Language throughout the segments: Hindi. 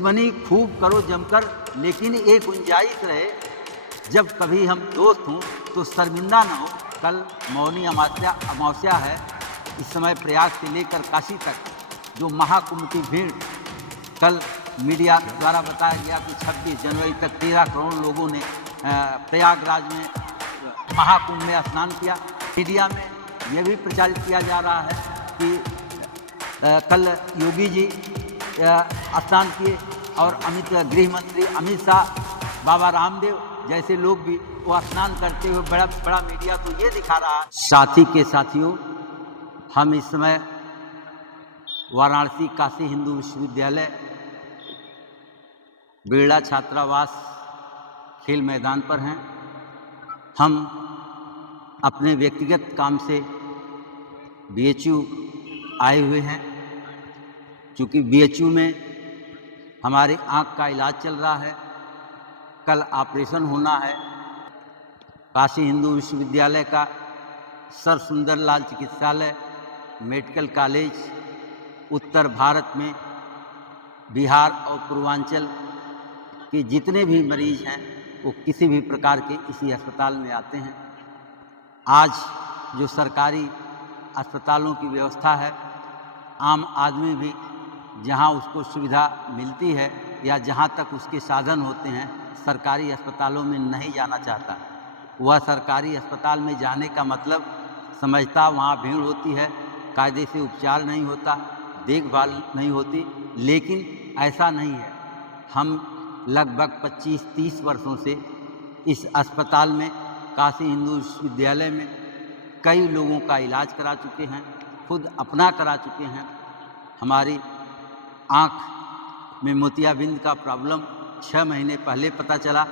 दुश्मनी खूब करो जमकर, लेकिन एक गुंजाइश रहे, जब कभी हम दोस्त हों तो शर्मिंदा न हो। कल मौनी अमावस्या है। इस समय प्रयाग से लेकर काशी तक जो महाकुंभ की भीड़, कल मीडिया द्वारा बताया गया कि 26 जनवरी तक 13 करोड़ लोगों ने प्रयागराज में महाकुंभ में स्नान किया। मीडिया में यह भी प्रचारित किया जा रहा है कि कल योगी जी स्नान किए और गृह मंत्री अमित शाह, बाबा रामदेव जैसे लोग भी वो स्नान करते हुए बड़ा मीडिया तो ये दिखा रहा है। साथी के साथियों, हम इस समय वाराणसी काशी हिंदू विश्वविद्यालय बिरला छात्रावास खेल मैदान पर हैं। हम अपने व्यक्तिगत काम से बीएचयू आए हुए हैं, क्योंकि बीएचयू में हमारे आँख का इलाज चल रहा है। कल ऑपरेशन होना है। काशी हिंदू विश्वविद्यालय का सर सुंदरलाल चिकित्सालय मेडिकल कॉलेज उत्तर भारत में बिहार और पूर्वांचल के जितने भी मरीज हैं वो किसी भी प्रकार के इसी अस्पताल में आते हैं। आज जो सरकारी अस्पतालों की व्यवस्था है, आम आदमी भी जहां उसको सुविधा मिलती है या जहां तक उसके साधन होते हैं, सरकारी अस्पतालों में नहीं जाना चाहता। वह सरकारी अस्पताल में जाने का मतलब समझता वहाँ भीड़ होती है, कायदे से उपचार नहीं होता, देखभाल नहीं होती, लेकिन ऐसा नहीं है। हम लगभग 25-30 वर्षों से इस अस्पताल में, काशी हिंदू विश्वविद्यालय में कई लोगों का इलाज करा चुके हैं, खुद अपना करा चुके हैं। हमारी आँख में मोतियाबिंद का प्रॉब्लम 6 महीने पहले पता चला।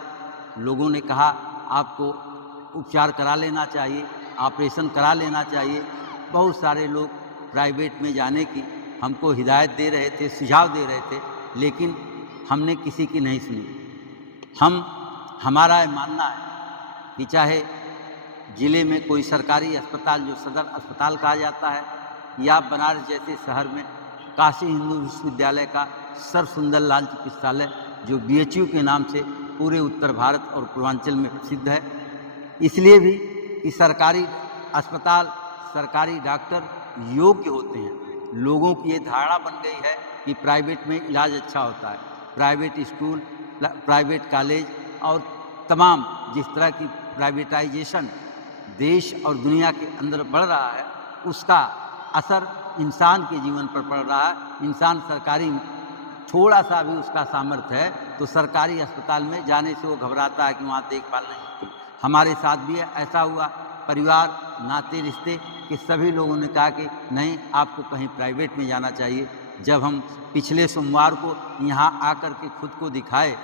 लोगों ने कहा आपको उपचार करा लेना चाहिए, ऑपरेशन करा लेना चाहिए। बहुत सारे लोग प्राइवेट में जाने की हमको हिदायत दे रहे थे, सुझाव दे रहे थे, लेकिन हमने किसी की नहीं सुनी। हमारा मानना है कि चाहे ज़िले में कोई सरकारी अस्पताल जो सदर अस्पताल कहा जाता है, या बनारस जैसे शहर में काशी हिंदू विश्वविद्यालय का सर सुंदरलाल चिकित्सालय जो बीएचयू के नाम से पूरे उत्तर भारत और पूर्वांचल में प्रसिद्ध है, इसलिए भी कि सरकारी अस्पताल, सरकारी डॉक्टर योग्य होते हैं। लोगों की ये धारणा बन गई है कि प्राइवेट में इलाज अच्छा होता है। प्राइवेट स्कूल, प्राइवेट कॉलेज और तमाम जिस तरह की प्राइवेटाइजेशन देश और दुनिया के अंदर बढ़ रहा है, उसका असर इंसान के जीवन पर पड़ रहा है। इंसान सरकारी थोड़ा सा भी उसका सामर्थ्य है तो सरकारी अस्पताल में जाने से वो घबराता है कि वहाँ देखभाल नहीं होती। हमारे साथ भी ऐसा हुआ। परिवार, नाते, रिश्ते के सभी लोगों ने कहा कि नहीं, आपको कहीं प्राइवेट में जाना चाहिए। जब हम पिछले सोमवार को यहाँ आकर के खुद को दिखाए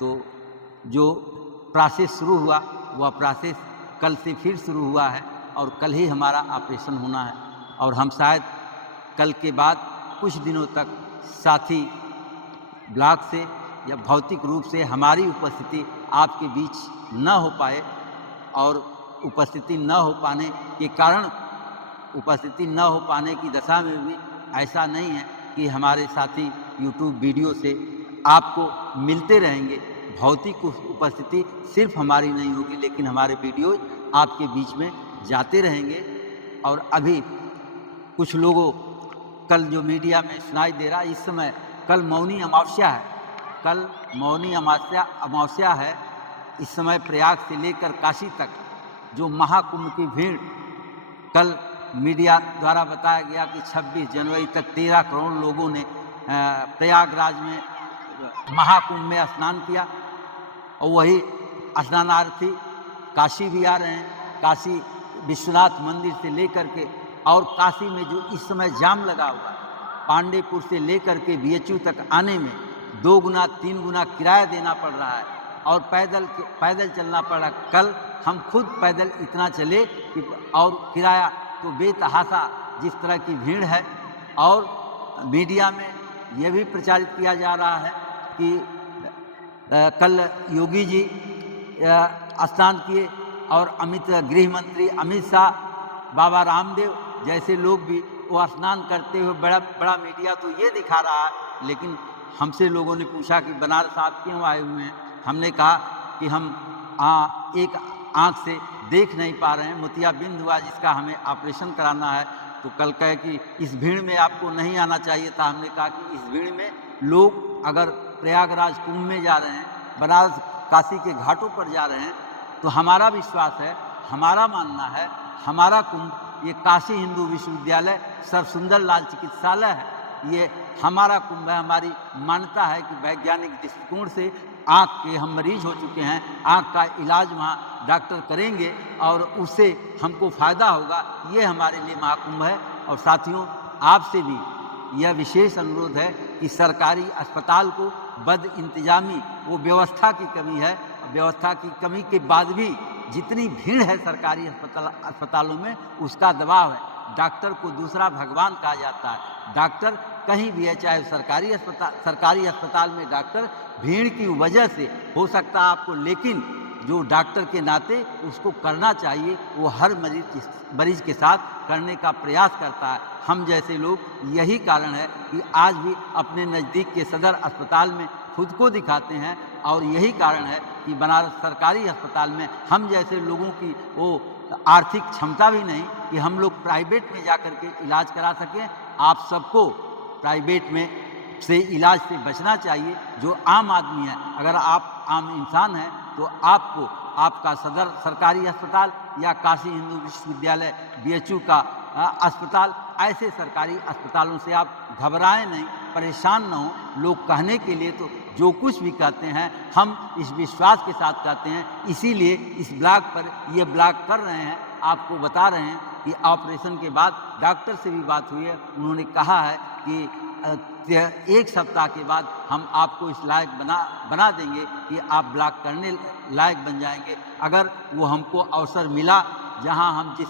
तो जो प्रोसेस शुरू हुआ वह प्रोसेस कल से फिर शुरू हुआ है और कल ही हमारा ऑपरेशन होना है। और हम शायद कल के बाद कुछ दिनों तक साथी ब्लॉक से या भौतिक रूप से हमारी उपस्थिति आपके बीच न हो पाए, और उपस्थिति न हो पाने के कारण, उपस्थिति न हो पाने की दशा में भी ऐसा नहीं है कि हमारे साथी यूट्यूब वीडियो से आपको मिलते रहेंगे। भौतिक उपस्थिति सिर्फ हमारी नहीं होगी, लेकिन हमारे वीडियो आपके बीच में जाते रहेंगे। और अभी कुछ लोगों, कल जो मीडिया में सुनाई दे रहा है, इस समय कल मौनी अमावस्या है। कल मौनी अमावस्या है। इस समय प्रयाग से लेकर काशी तक जो महाकुंभ की भीड़, कल मीडिया द्वारा बताया गया कि 26 जनवरी तक 13 करोड़ लोगों ने प्रयागराज में महाकुंभ में स्नान किया। और वही स्नानार्थी काशी भी आ रहे हैं। काशी विश्वनाथ मंदिर से लेकर के, और काशी में जो इस समय जाम लगा हुआ है, पांडेपुर से लेकर के बीएचयू तक आने में 2 गुना 3 गुना किराया देना पड़ रहा है और पैदल चलना पड़ रहा है। कल हम खुद पैदल इतना चले कि, और किराया तो बेतहाशा जिस तरह की भीड़ है। और मीडिया में यह भी प्रचारित किया जा रहा है कि कल योगी जी स्नान किए और गृह मंत्री अमित शाह, बाबा रामदेव जैसे लोग भी वो स्नान करते हुए बड़ा मीडिया तो ये दिखा रहा है, लेकिन हमसे लोगों ने पूछा कि बनारस आप क्यों आए हुए हैं। हमने कहा कि हम एक आँख से देख नहीं पा रहे हैं, मोतियाबिंद हुआ जिसका हमें ऑपरेशन कराना है। तो कल कहे कि इस भीड़ में आपको नहीं आना चाहिए था। हमने कहा कि इस भीड़ में लोग अगर प्रयागराज कुंभ में जा रहे हैं, बनारस काशी के घाटों पर जा रहे हैं, तो हमारा विश्वास है, हमारा मानना है, हमारा कुंभ ये काशी हिंदू विश्वविद्यालय सर्वसुंदर लाल चिकित्सालय है, ये हमारा कुंभ है। हमारी मान्यता है कि वैज्ञानिक दृष्टिकोण से आँख के हम मरीज हो चुके हैं, आँख का इलाज वहाँ डॉक्टर करेंगे और उससे हमको फ़ायदा होगा, ये हमारे लिए महाकुंभ है। और साथियों, आपसे भी यह विशेष अनुरोध है कि सरकारी अस्पताल को बद इंतजामी, वो व्यवस्था की कमी है, व्यवस्था की कमी के बाद भी जितनी भीड़ है सरकारी अस्पतालों में, उसका दबाव है। डॉक्टर को दूसरा भगवान कहा जाता है। डॉक्टर कहीं भी है, चाहे सरकारी अस्पताल में डॉक्टर भीड़ की वजह से हो सकता है आपको, लेकिन जो डॉक्टर के नाते उसको करना चाहिए, वो हर मरीज के साथ करने का प्रयास करता है। हम जैसे लोग, यही कारण है कि आज भी अपने नज़दीक के सदर अस्पताल में खुद को दिखाते हैं, और यही कारण है कि बनारस सरकारी अस्पताल में हम जैसे लोगों की वो आर्थिक क्षमता भी नहीं कि हम लोग प्राइवेट में जाकर के इलाज करा सकें। आप सबको प्राइवेट में से इलाज से बचना चाहिए। जो आम आदमी है, अगर आप आम इंसान हैं तो आपको आपका सदर सरकारी अस्पताल या काशी हिंदू विश्वविद्यालय BHU का अस्पताल, ऐसे सरकारी अस्पतालों से आप घबराएं नहीं, परेशान न हो। लोग कहने के लिए तो जो कुछ भी कहते हैं, हम इस विश्वास के साथ कहते हैं, इसीलिए इस ब्लॉग पर ये ब्लॉग कर रहे हैं, आपको बता रहे हैं कि ऑपरेशन के बाद डॉक्टर से भी बात हुई है। उन्होंने कहा है कि 1 सप्ताह के बाद हम आपको इस लायक बना देंगे कि आप ब्लॉग करने लायक बन जाएंगे। अगर वो हमको अवसर मिला, जहां हम जिस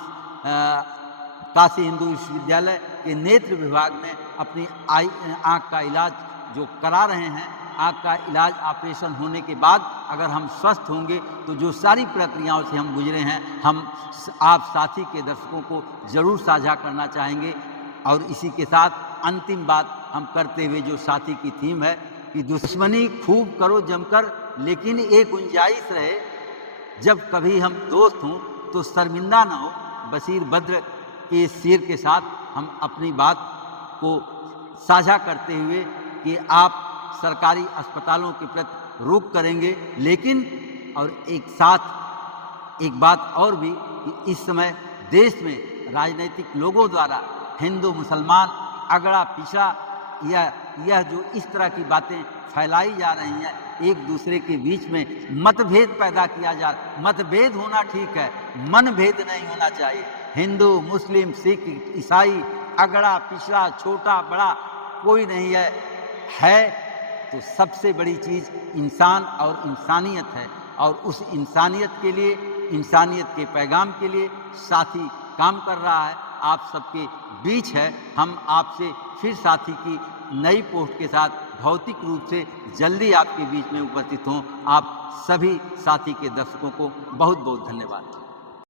काशी हिंदू विश्वविद्यालय के नेत्र विभाग में अपनी आँख का इलाज जो करा रहे हैं, आँख का इलाज ऑपरेशन होने के बाद अगर हम स्वस्थ होंगे तो जो सारी प्रक्रियाओं से हम गुजरे हैं, हम आप साथी के दर्शकों को ज़रूर साझा करना चाहेंगे। और इसी के साथ अंतिम बात हम करते हुए, जो साथी की थीम है कि दुश्मनी खूब करो जमकर, लेकिन एक गुंजाइश रहे, जब कभी हम दोस्त हों तो शर्मिंदा ना हो। बशीर बद्र के शेर के साथ हम अपनी बात को साझा करते हुए कि आप सरकारी अस्पतालों के प्रति रुख करेंगे, लेकिन और एक साथ एक बात और भी कि इस समय देश में राजनीतिक लोगों द्वारा हिंदू मुसलमान अगड़ा पिछड़ा यह जो इस तरह की बातें फैलाई जा रही हैं, एक दूसरे के बीच में मतभेद पैदा किया जा रहा है। मतभेद होना ठीक है, मनभेद नहीं होना चाहिए। हिंदू, मुस्लिम, सिख, ईसाई, अगड़ा पिछड़ा, छोटा बड़ा कोई नहीं है तो सबसे बड़ी चीज़ इंसान और इंसानियत है। और उस इंसानियत के लिए, इंसानियत के पैगाम के लिए साथी काम कर रहा है, आप सबके बीच है। हम आपसे फिर साथी की नई पोस्ट के साथ भौतिक रूप से जल्दी आपके बीच में उपस्थित हों। आप सभी साथी के दर्शकों को बहुत बहुत धन्यवाद।